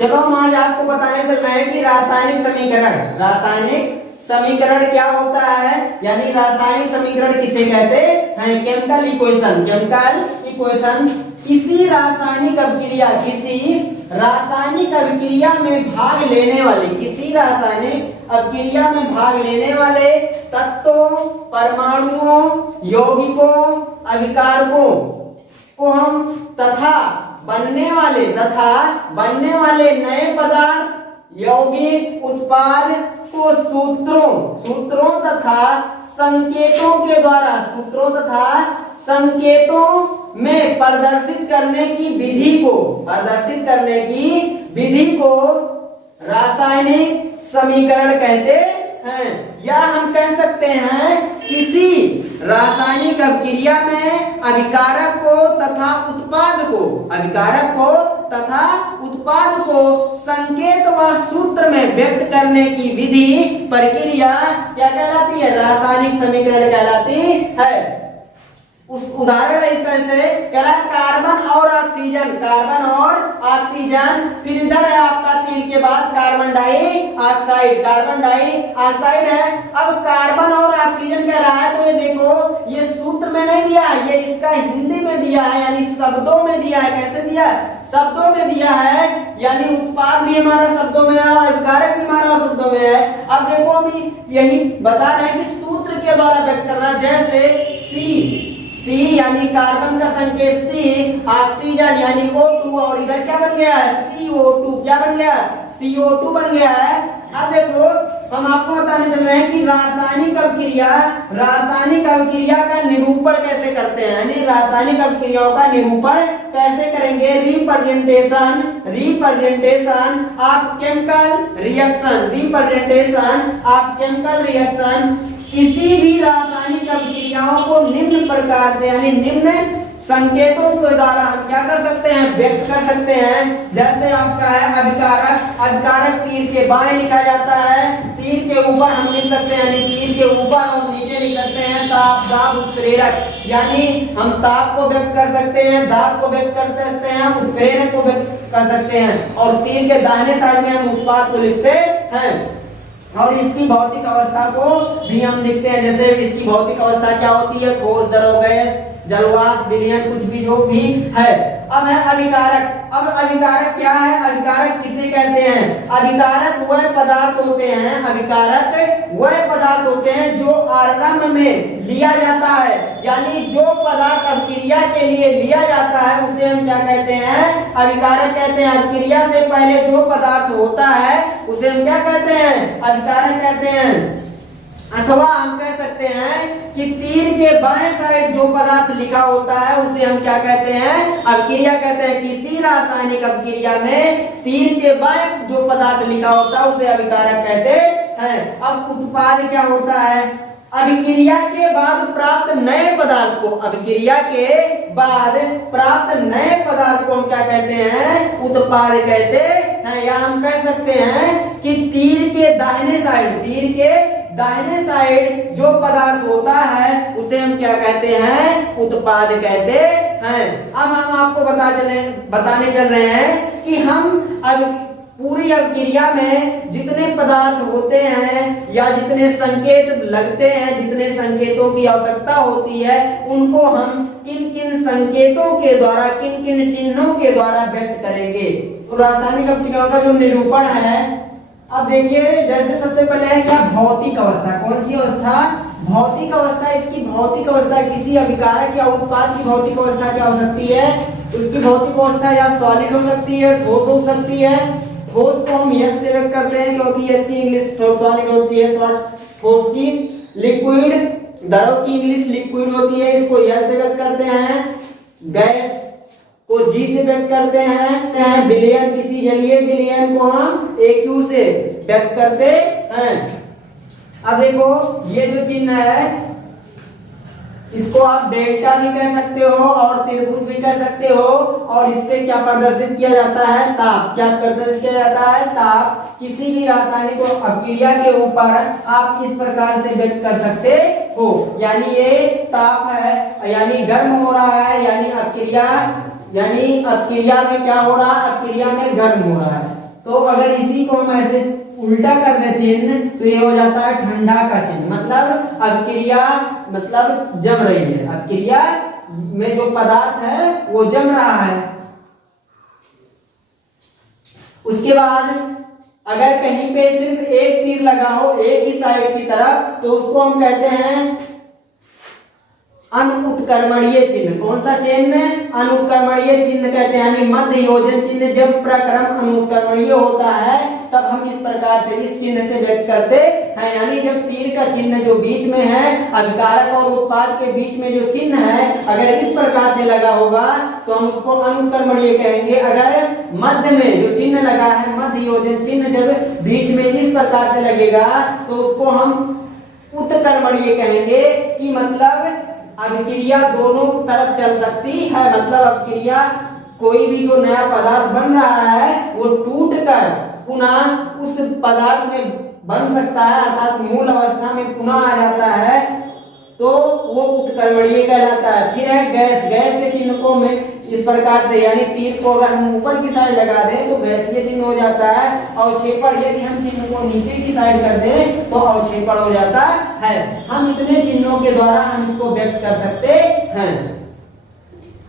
चलो हम आज आपको बताने चल रहे हैं कि रासायनिक समीकरण क्या होता है, यानी रासायनिक समीकरण किसे कहते हैं। केमिकल इक्वेशन किसी रासायनिक अभिक्रिया में भाग लेने वाले तत्वों, परमाणुओं, यौगिकों, अभिकारकों को हम तथा बनने वाले नए पदार्थ, यौगिक उत्पाद को सूत्रों तथा संकेतों में प्रदर्शित करने की विधि को रासायनिक समीकरण कहते हैं। या हम कह सकते हैं किसी रासायनिक अभिक्रिया में अभिकारक को तथा उत्पाद को संकेत व सूत्र में व्यक्त करने की विधि प्रक्रिया क्या कहलाती है, रासायनिक समीकरण कहलाती है। उस उदाहरण इस तरह से कह रहा है कार्बन और ऑक्सीजन, फिर इधर है आपका तीर के बाद कार्बन डाइऑक्साइड है। अब कार्बन और ऑक्सीजन कह रहा है, तो ये देखो ये सूत्र में नहीं दिया है, ये इसका हिंदी में दिया है, यानी शब्दों में दिया है। कैसे दिया है, शब्दों में दिया है, यानी उत्पाद भी हमारा शब्दों में है और कारक भी हमारा शब्दों में है। अब देखो हम यही बता रहे हैं कि सूत्र के द्वारा व्यक्त करना, जैसे C यानी कार्बन का संकेत C, ऑक्सीजन यानी O2, और इधर क्या बन गया है, CO2 बन गया है। अब देखो हम आपको बताने चल रहे हैं कि रासायनिक अभिक्रिया का निरूपण कैसे करते हैं, यानी रासायनिक अभिक्रियाओं का निरूपण कैसे करेंगे। रिप्रेजेंटेशन ऑफ केमिकल रिएक्शन किसी भी रासायनिक अभिक्रियाओं को निम्न प्रकार से, यानी निम्न संकेतों के द्वारा हम क्या कर सकते हैं, व्यक्त कर सकते हैं। जैसे आपका है अभिकारक तीर के बाएं लिखा जाता है, तीर के ऊपर हम लिख सकते हैं, यानी तीर के ऊपर और नीचे लिख सकते हैं दाब उत्प्रेरक, यानी हम ताप को व्यक्त कर सकते हैं, दाब को व्यक्त कर सकते हैं, उत्प्रेरक को व्यक्त कर सकते हैं, और तीर के दाहिने साइड में हम उत्पाद को लिखते हैं। और इसकी भौतिक अवस्था को भी हम लिखते हैं, जैसे इसकी भौतिक अवस्था क्या होती है, ठोस, द्रव, गैस, जलवाष्प, विलयन, कुछ भी जो भी है। अब है अभिकारक। अब अभिकारक क्या है, अभिकारक किसे कहते हैं। अभिकारक वह पदार्थ होते हैं जो आरंभ में लिया जाता है, यानी जो पदार्थ अभिक्रिया के लिए लिया जाता है उसे हम क्या कहते हैं, अभिकारक कहते हैं। अभिक्रिया से पहले जो पदार्थ होता है उसे हम क्या कहते हैं, अभिकारक कहते हैं। अथवा हम कह सकते हैं कि तीर के बाएं साइड जो पदार्थ लिखा होता है उसे हम क्या कहते हैं, अभिक्रिया कहते हैं। किसी रासायनिक अभिक्रिया में तीर के बाएं जो पदार्थ लिखा होता है उसे अभिकारक कहते हैं। अब उत्पाद क्या होता है, अभिक्रिया के बाद प्राप्त नए पदार्थ को हम क्या कहते हैं, उत्पाद कहते हैं। या हम कह सकते हैं कि तीर के दाहिने साइड जो पदार्थ होता है उसे हम क्या कहते हैं, उत्पाद कहते हैं। अब हम आपको बताने चल रहे हैं कि हम अब पूरी अभिक्रिया में जितने पदार्थ होते हैं या जितने संकेत लगते हैं, जितने संकेतों की आवश्यकता होती है, उनको हम किन संकेतों के द्वारा, किन चिन्हों के द्वारा व्यक्त करेंगे। तो रासायनिक अभिक्रियाओं का जो निरूपण है, अब देखिए जैसे सबसे पहले है क्या, भौतिक अवस्था। कौन सी अवस्था, भौतिक अवस्था। इसकी भौतिक अवस्था किसी अभिकारक या उत्पाद की भौतिक अवस्था क्या हो सकती है, उसकी भौतिक अवस्था या सॉलिड हो सकती है, ठोस हो सकती है। ठोस को हम यस से व्यक्त करते हैं क्योंकि यस की इंग्लिश सॉलिड होती है, ठोस की लिक्विड, द्रव की इंग्लिश लिक्विड होती है, इसको यल से व्यक्त करते हैं। गैस को जी से व्यक्त करते हैं। विलयन, किसी जलीय विलयन को हम AQ से व्यक्त करते हैं। अब देखो ये जो चिन्ह है इसको आप डेल्टा भी कह सकते हो और त्रिभुज भी कह सकते हो, और इससे क्या प्रदर्शित किया जाता है, ताप। क्या प्रदर्शित किया जाता है, ताप। किसी भी रासायनिक अभिक्रिया के ऊपर आप इस प्रकार से व्यक्त कर सकते हो, यानी ये ताप है, यानी गर्म हो रहा है, यानी अभिक्रिया में क्या हो रहा है, अभिक्रिया में गर्म हो रहा है। तो अगर इसी को हम ऐसे उल्टा कर दे चिन्ह तो ये हो जाता है ठंडा का चिन्ह, मतलब अब क्रिया मतलब जम रही है, अब क्रिया में जो पदार्थ है वो जम रहा है। उसके बाद अगर कहीं पे सिर्फ एक तीर लगा हो एक ही साइड की तरफ तो उसको हम कहते हैं अनुत्क्रमणीय चिन्ह। कौन सा चिन्ह? अनुत्क्रमणीय चिन्ह कहते हैं, यानी मध्य योजन चिन्ह। जब प्रक्रम अनुत्क्रमणीय होता है तब हम इस प्रकार से इस चिन्ह से व्यक्त करते हैं, यानी जब तीर का चिन्ह जो बीच में है अभिकारक और उत्पाद के बीच में जो चिन्ह है अगर इस प्रकार से लगा होगा तो हम उसको अनुत्क्रमणीय कहेंगे। अगर मध्य में जो चिन्ह लगा है मध्य योजन चिन्ह जब बीच में इस प्रकार से लगेगा तो उसको हम उत्क्रमणीय कहेंगे, कि मतलब अभिक्रिया दोनों तरफ चल सकती है, मतलब अभिक्रिया कोई भी जो नया पदार्थ बन रहा है वो टूटकर पुनः उस पदार्थ में बन सकता है, अर्थात मूल अवस्था में पुनः आ जाता है, तो वो उत्क्रमणीय कहलाता है। फिर है गैस। गैस के चिन्ह में इस प्रकार से, यानी तीर को अगर हम ऊपर की साइड लगा दें तो गैसीय चिन्ह हो जाता है, अवक्षेपण यदि हम चिन्ह को नीचे की साइड कर दें तो अवक्षेपण हो जाता है। हम इतने चिन्हों के द्वारा हम इसको व्यक्त कर सकते हैं।